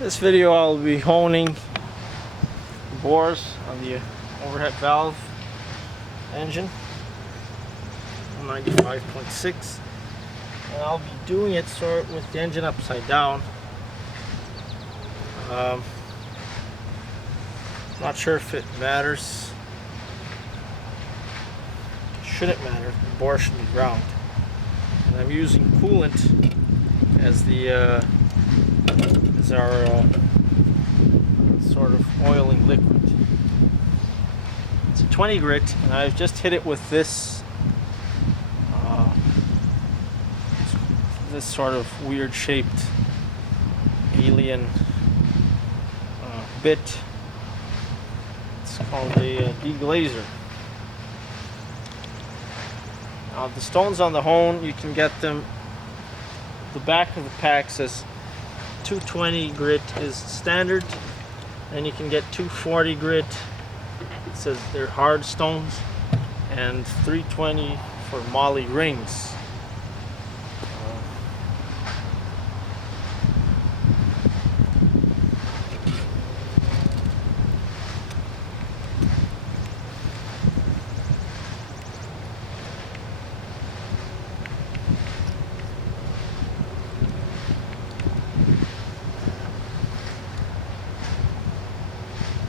This video I'll be honing the bores on the overhead valve engine 95.6, and I'll be doing it sort of with the engine upside down. Not sure if it matters. Shouldn't matter. The bore should be round. And I'm using coolant as the as our sort of oiling liquid. It's a 20 grit, and I've just hit it with this this sort of weird shaped alien bit. It's called a deglazer. Now the stones on the hone, you can get them. The back of the pack says 220 grit is standard, and you can get 240 grit. It says they're hard stones, and 320 for moly rings.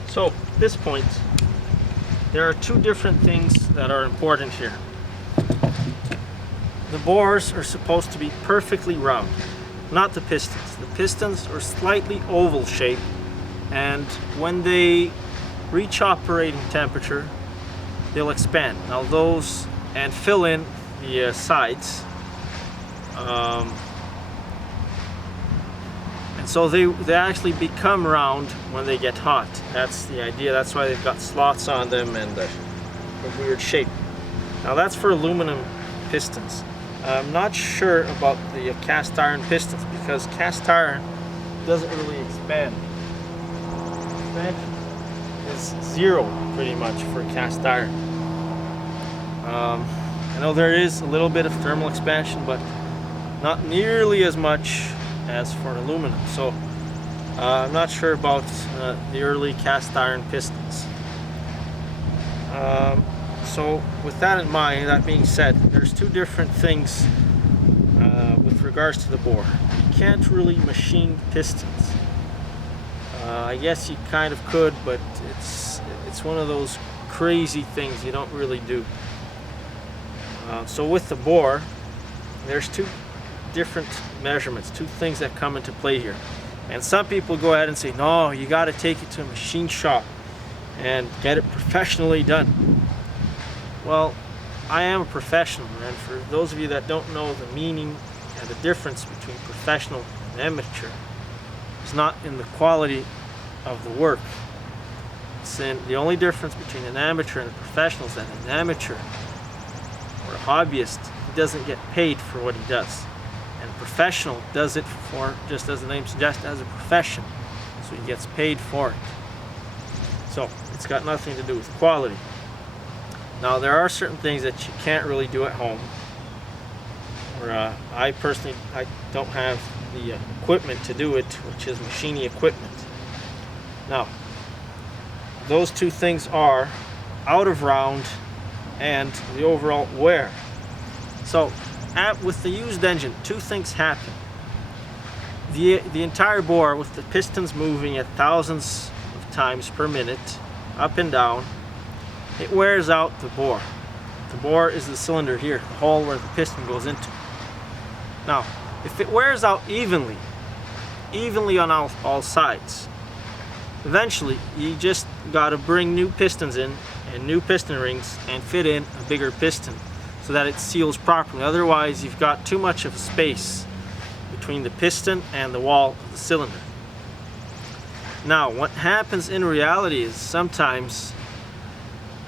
So at this point, there are two different things that are important here. The bores are supposed to be perfectly round, not the pistons. The pistons are slightly oval shaped, and when they reach operating temperature, they'll expand. Now those, and fill in the sides. And so they actually become round when they get hot. That's the idea. That's why they've got slots on them and a weird shape. Now that's for aluminum pistons. I'm not sure about the cast iron pistons, because cast iron doesn't really expand. Expansion is zero pretty much for cast iron. I know there is a little bit of thermal expansion, but not nearly as much as for aluminum. So I'm not sure about the early cast iron pistons. So with that in mind, that being said, there's two different things with regards to the bore. You can't really machine pistons. I guess you kind of could, but it's one of those crazy things you don't really do. So with the bore, there's two different measurements, two things that come into play here. And some people go ahead and say, no, you got to take it to a machine shop and get it professionally done. Well, I am a professional, and for those of you that don't know the meaning and the difference between professional and amateur, it's not in the quality of the work. It's in the only difference between an amateur and a professional is that an amateur or a hobbyist, he doesn't get paid for what he does. And a professional does it for, just as the name suggests, as a profession. So he gets paid for it. So it's got nothing to do with quality. Now there are certain things that you can't really do at home. Or I personally, I don't have the equipment to do it, which is machining equipment. Now, those two things are out of round and the overall wear. So with the used engine, two things happen. The entire bore, with the pistons moving at thousands of times per minute, up and down, it wears out the bore. The bore is the cylinder here, the hole where the piston goes into. Now, if it wears out evenly on all sides, eventually you just got to bring new pistons in and new piston rings and fit in a bigger piston, so that it seals properly. Otherwise, you've got too much of a space between the piston and the wall of the cylinder. Now, what happens in reality is sometimes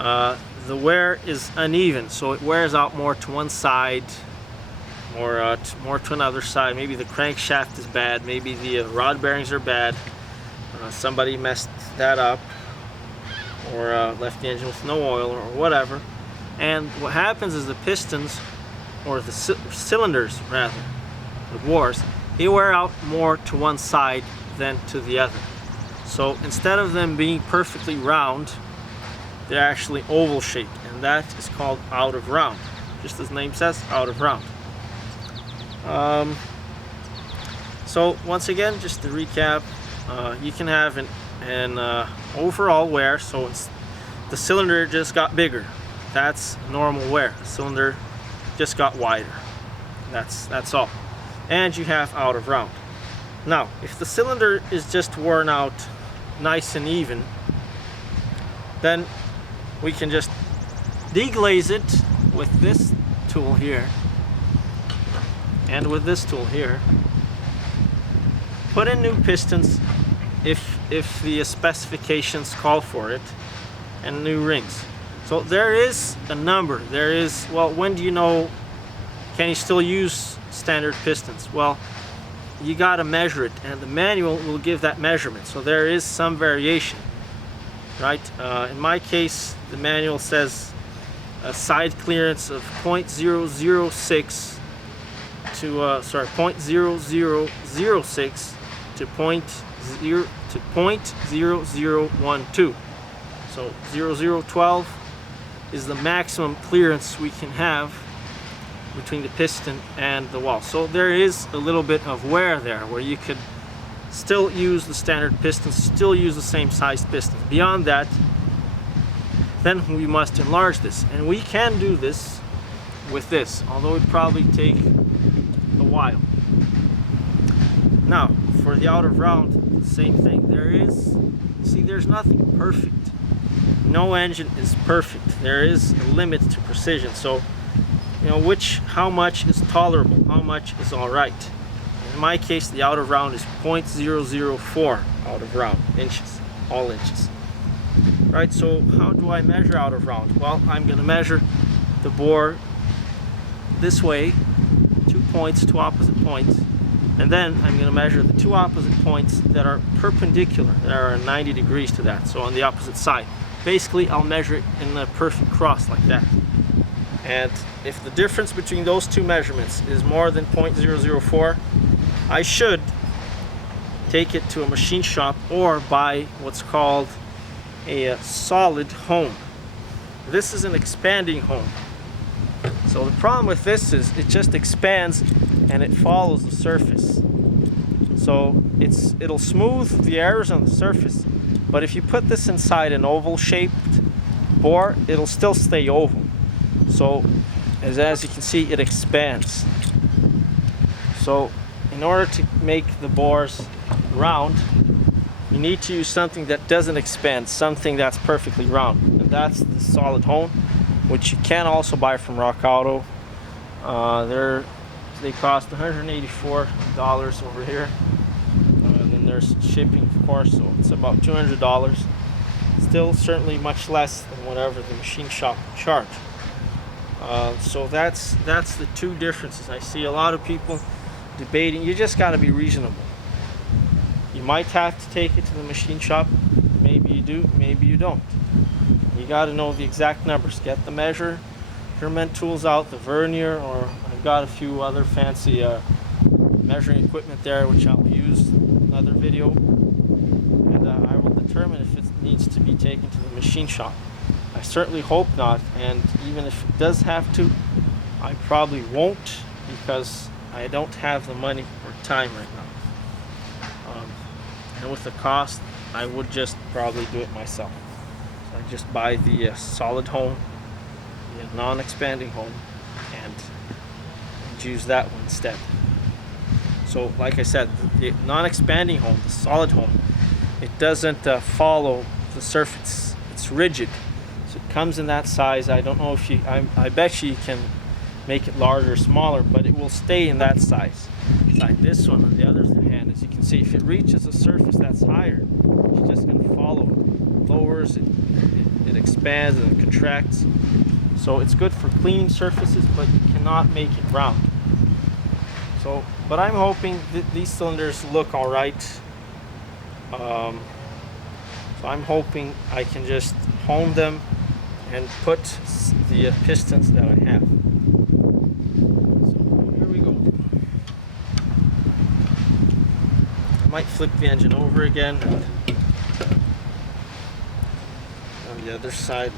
the wear is uneven, so it wears out more to one side, or more to another side. Maybe the crankshaft is bad, maybe the rod bearings are bad, somebody messed that up, or left the engine with no oil, or whatever. And what happens is the pistons, or the cylinders rather, the bores, they wear out more to one side than to the other. So instead of them being perfectly round, they're actually oval shaped, and that is called out of round. Just as the name says, out of round. So once again, just to recap, you can have an overall wear, so the cylinder just got bigger. That's normal wear. The cylinder just got wider. That's all. And you have out of round. Now, if the cylinder is just worn out nice and even, then we can just deglaze it with this tool here and with this tool here. Put in new pistons if the specifications call for it, and new rings. So there is a number. There is, well, when do you know, can you still use standard pistons? Well, you got to measure it, and the manual will give that measurement. So there is some variation, right? In my case, the manual says a side clearance of 0.006 to 0.0006 to 0.0012. So 0012 is the maximum clearance we can have between the piston and the wall. So there is a little bit of wear there, where you could still use the standard pistons, still use the same size pistons. Beyond that, then we must enlarge this, and we can do this with this, although it probably take a while. Now, for the out of round, the same thing. There's nothing perfect. No engine is perfect. There is a limit to precision. So, you know, how much is tolerable, how much is all right. In my case, the out of round is 0.004 out of round inches, all inches. Right, so how do I measure out of round? Well, I'm going to measure the bore this way, 2 points, 2 opposite points, and then I'm going to measure the 2 opposite points that are perpendicular, that are 90 degrees to that, so on the opposite side. Basically, I'll measure it in a perfect cross like that. And if the difference between those two measurements is more than 0.004, I should take it to a machine shop or buy what's called a solid hone. This is an expanding hone. So the problem with this is it just expands and it follows the surface. So it'll smooth the errors on the surface, but if you put this inside an oval shaped bore, it'll still stay oval. So as you can see, it expands. So in order to make the bores round, you need to use something that doesn't expand, something that's perfectly round, and that's the solid hone, which you can also buy from Rock Auto. They cost $184 over here. And then there's shipping, of course, so it's about $200. Still, certainly much less than whatever the machine shop would charge. So that's the two differences. I see a lot of people debating. You just got to be reasonable. You might have to take it to the machine shop. Maybe you do, maybe you don't. You got to know the exact numbers. Get the measurement tools out, the vernier, or I've got a few other fancy measuring equipment there, which I'll use in another video. And I will determine if it needs to be taken to the machine shop. I certainly hope not, and even if it does have to, I probably won't, because I don't have the money or time right now. And with the cost, I would just probably do it myself. So I just buy the solid hone, the non-expanding hone, and use that one instead. So like I said, the non-expanding hone, the solid hone, it doesn't follow the surface. It's rigid. So it comes in that size. I don't know if I bet you can make it larger or smaller, but it will stay in that size. Like this one, on the other hand, as you can see, if it reaches a surface that's higher, it's just going to follow it. It lowers, it expands and it contracts. So it's good for cleaning surfaces, but you cannot make it round. So, but I'm hoping that these cylinders look all right. So I'm hoping I can just hone them and put the pistons that I have. Might flip the engine over again. On the other side.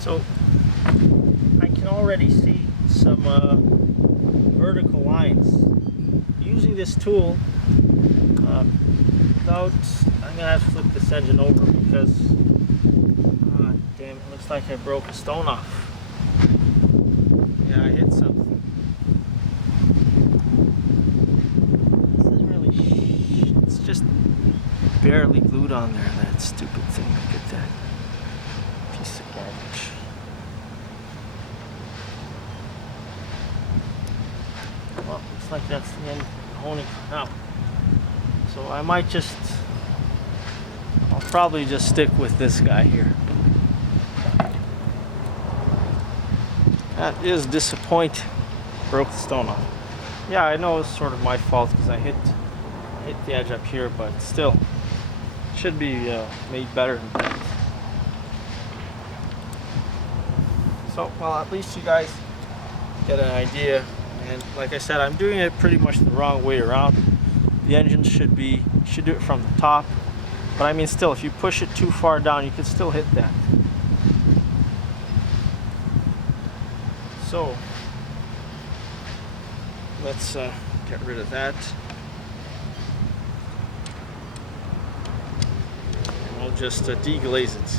So I can already see some vertical lines. Using this tool, without, I'm gonna have to flip this engine over because, damn, it looks like I broke a stone off. Yeah, I hit something. This is really, it's just barely glued on there, that stupid thing. Look at that. Piece of garbage. Well, looks like that's the end of the honing for now. So I might just, I'll probably just stick with this guy here. That is disappointing. Broke the stone off. Yeah, I know it's sort of my fault because I hit the edge up here, but still, should be made better than that. So, well, at least you guys get an idea. And like I said, I'm doing it pretty much the wrong way around. The engine should do it from the top. But I mean, still, if you push it too far down, you can still hit that. So, let's get rid of that. And we'll just deglaze it.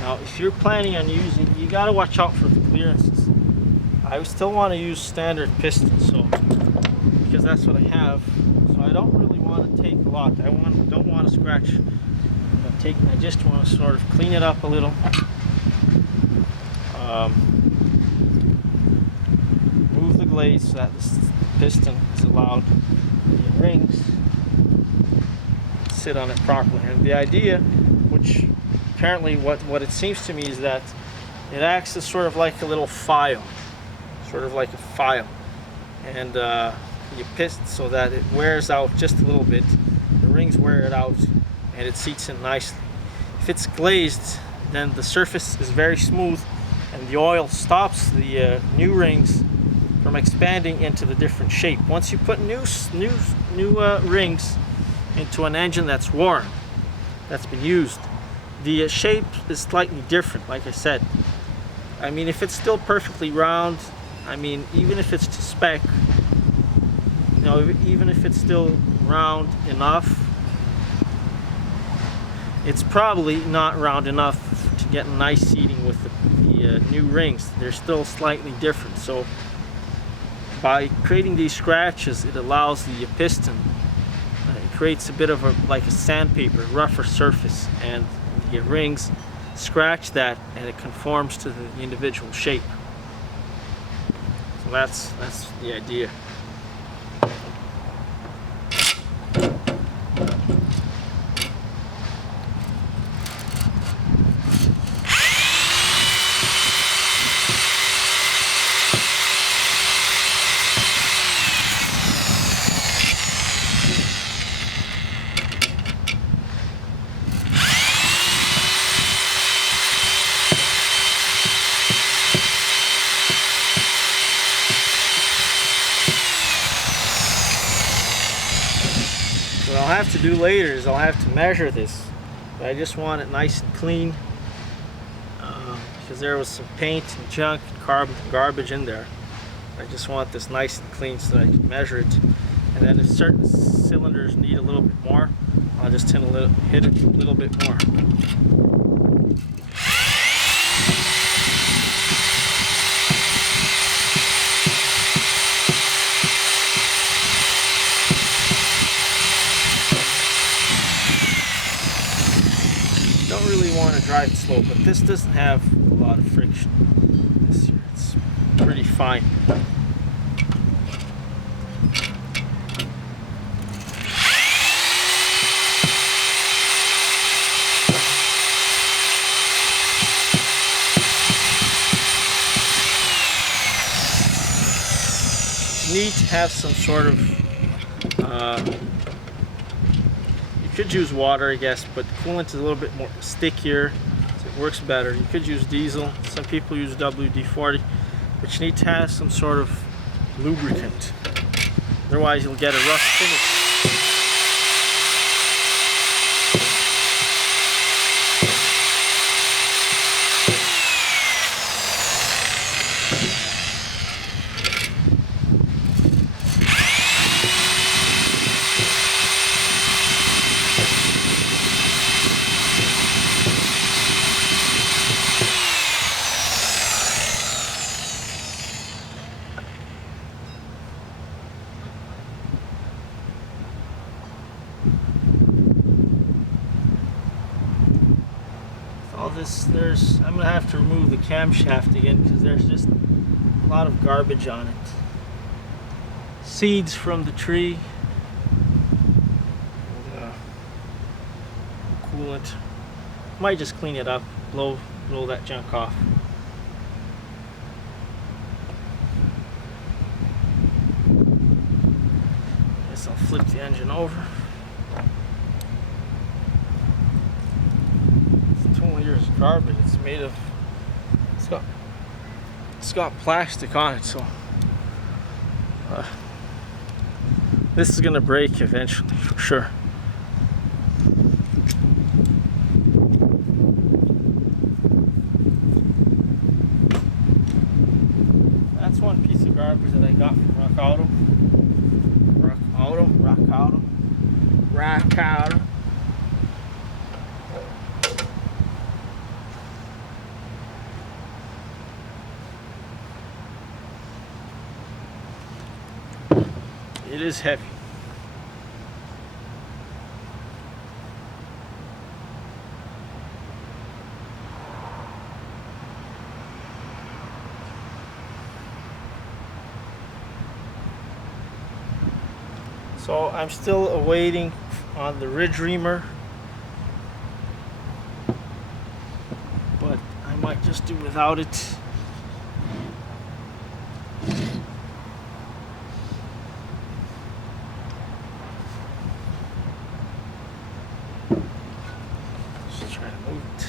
Now, if you're planning on using, you gotta watch out for the clearances. I still want to use standard pistons, so because that's what I have. So I don't really want to take a lot. Don't want to scratch. I just want to sort of clean it up a little. Move the glaze so that the piston is allowed the rings sit on it properly. And the idea, which apparently what it seems to me is that it acts as sort of like a little file. Sort of like a file, and you piston so that it wears out just a little bit. The rings wear it out, and it seats in nicely. If it's glazed, then the surface is very smooth, and the oil stops the new rings from expanding into the different shape. Once you put new rings into an engine that's worn, that's been used, the shape is slightly different. Like I said, I mean, if it's still perfectly round, I mean, even if it's to spec, you know, even if it's still round enough, it's probably not round enough to get nice seating with the new rings. They're still slightly different. So by creating these scratches, it allows the piston, it creates a bit of like a sandpaper, rougher surface, and the rings scratch that, and it conforms to the individual shape. So that's the idea. What I'll have to do later is I'll have to measure this, but I just want it nice and clean, because there was some paint and junk and garbage in there. I just want this nice and clean so that I can measure it, and then if certain cylinders need a little bit more, I'll just hit it a little bit more. don't really want to drive it slow, but this doesn't have a lot of friction. This here, it's pretty fine. Need to have some sort of you could use water, I guess, but coolant is a little bit more stickier, so it works better. You could use diesel. Some people use WD-40, but you need to have some sort of lubricant. Otherwise, you'll get a rough finish. I'm gonna have to remove the camshaft again because there's just a lot of garbage on it. Seeds from the tree, and, coolant. Might just clean it up, blow that junk off. Guess I'll flip the engine over. 20 years of carbon. It's made of. It's got plastic on it, so this is gonna break eventually for sure. That's one piece of garbage that I got from Rock Auto. It is heavy. So I'm still awaiting on the ridge reamer, but I might just do without it. Just try to move it.